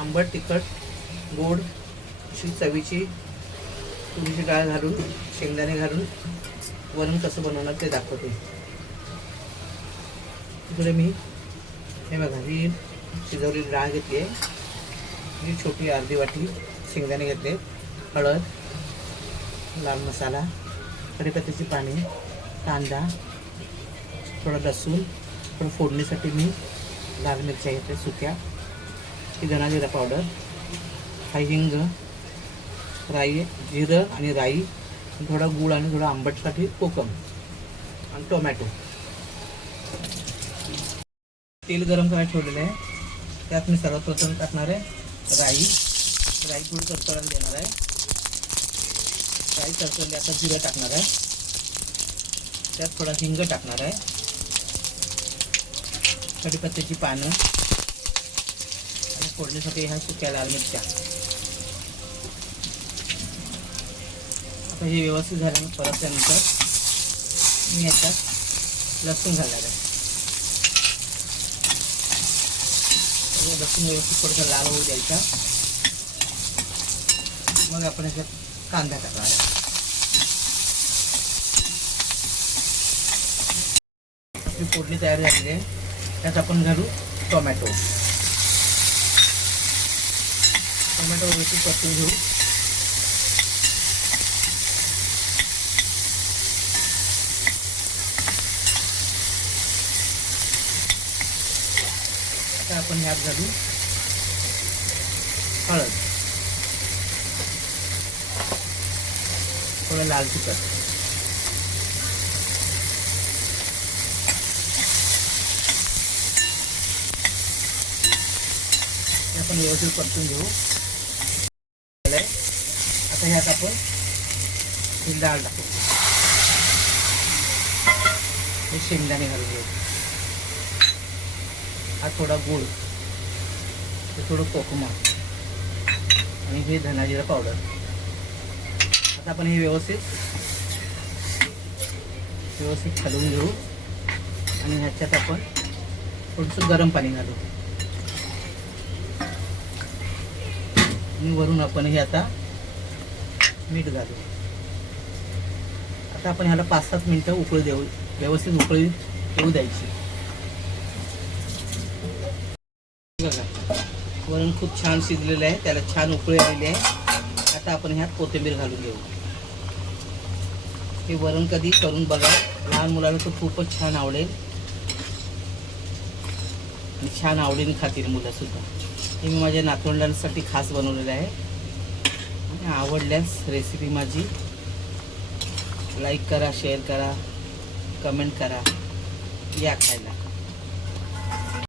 आंबट तिखट गोड अशी चवीची तुरीची डाळ घालून शेंगदाणे घालून वरण कसं बनवणार ते दाखवते. इकडे मी हे बघा ही शिजवलेली डाळ घेतली आहे. ही छोटी अर्धी वाटी शेंगदाणे घेतले, हळद, लाल मसाला, कढीपत्त्याची पाने, कांदा, थोडं लसूण, थोडं फोडणीसाठी मी लाल मिरच्या घेतल्या सुक्या, ही धना जिरा पावडर, हा हिंग, राई, जिरं आणि राई, थोडा गूळ आणि थोडा आंबटसाठी कोकम आणि टोमॅटो. तेल गरम करायला ठेवलेलं आहे. त्यात मी सर्वप्रथम टाकणार आहे राई. राई थोडी तडतडायला देणार आहे. राई तडतडली आता जिरं टाकणार आहे. त्यात थोडा हिंग टाकणार आहे, कढीपत्त्याची पानं आणि फोडणीसाठी ह्या सुक्या लाल मिरच्या. आता हे व्यवस्थित झाल्यानंतर परत त्यानंतर मी याच्यात लसूण घालणार आहे. लसूण व्यवस्थित थोडंसं लाल होऊ द्यायचा. मग आपण याच्यात कांदा टाकणार आहे. आपली फोडणी तयार झालेली आहे. त्यात आपण घालू टोमॅटो. टोमॅटो व्यवस्थित परतून घेऊ. आता आपण ह्यात घालू हळद, थोडं लाल तिखट, आपण व्यवस्थित परतून घेऊ. आता ह्यात आपण ही डाळ टाकू. हे शेंगदाणे घालून घेऊ. हा थोडा गूळ, हे थोडं कोकमा आणि हे धना जिरा पावडर. आता आपण हे व्यवस्थित हलवून घेऊ आणि ह्याच्यात आपण थोडंसं गरम पाणी घालू आणि वरून आपण हे आता मीठ घालू. आता आपण ह्याला 5-7 मिनटं उकळी देऊ. व्यवस्थित उकळी येऊ द्यायची. बघा वरण खूप छान शिजलेलं आहे. त्याला छान उकळी आलेली आहे. आता आपण ह्यात कोथिंबीर घालून घेऊ. हे वरण कधी करून बघा. लहान मुलांना तर खूपच छान आवडेल आणि छान आवडीने खातील मुलंसुद्धा. हे मी माझ्या नातवंडांसाठी खास बनवलेलं आहे. आणि आवडल्यास रेसिपी माझी लाईक करा, शेअर करा, कमेंट करा. या खायला.